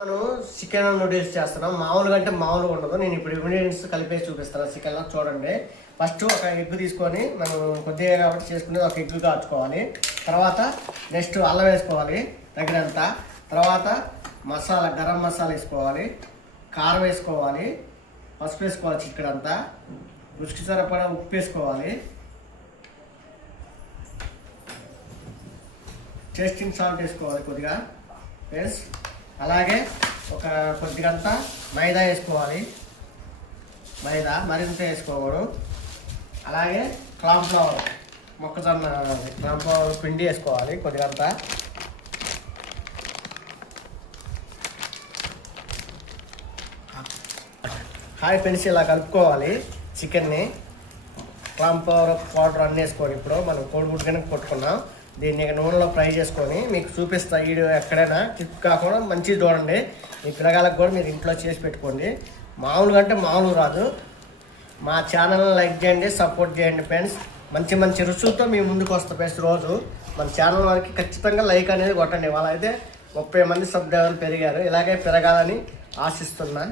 మనం chicken noodles చేస్తున్నాం. మామూలుగా అంటే మామూలుగా ఉండదు. నేను ఇప్పుడు ఇంగ్రీడియంట్స్ కలిపేసి చూపిస్తాను. చికెన్లో చూడండి. ఫస్ట్ ఒక ఎగ్ తీసుకొని మనం కొద్దిగా కాబట్టి చేసుకునేది ఒక ఎగ్ కాచుకోవాలి. తర్వాత నెక్స్ట్ అల్లం వేసుకోవాలి తగినంత. తర్వాత మసాలా గరం మసాలా వేసుకోవాలి, కారం వేసుకోవాలి, పసుపు వేసుకోవాలి, చికెన్ అంతా రుచికి సరిపడా ఉప్పు వేసుకోవాలి, టేస్టింగ్ సాల్ట్ వేసుకోవాలి కొద్దిగా ఫ్రెండ్స్. అలాగే ఒక కొద్దిగంత మైదా వేసుకోవాలి, మైదా మరింత వేసుకోకూడదు. అలాగే కార్న్ఫ్లవర్ మొక్కజొన్న కార్న్ఫ్లవర్ పిండి వేసుకోవాలి కొద్దిగంత. హాయ్ ఫ్రెండ్స్, ఇలా కలుపుకోవాలి చికెన్ని. కార్న్ఫ్లవర్ పౌడర్ అన్నీ వేసుకొని ఇప్పుడు మనం కోడిగుడ్డుగానే కొట్టుకున్నాం. దీన్ని నూనెలో ఫ్రై చేసుకొని మీకు చూపిస్తా. వీడియో ఎక్కడైనా క్లిక్ కాకుండా మంచిగా చూడండి. మీ పిల్లగాళ్ళకి కూడా మీరు ఇంట్లో చేసి పెట్టుకోండి. మామూలుగా అంటే మామూలు రాదు. మా ఛానల్ని లైక్ చేయండి, సపోర్ట్ చేయండి ఫ్రెండ్స్. మంచి మంచి రుచులతో మీ ముందుకు వస్తాం ఫ్రెండ్స్. రోజు మన ఛానల్ వారికి ఖచ్చితంగా లైక్ అనేది కొట్టండి. వాళ్ళైతే 30 మంది సబ్స్క్రైబర్లు పెరిగారు. ఇలాగే పెరగాలని ఆశిస్తున్నా.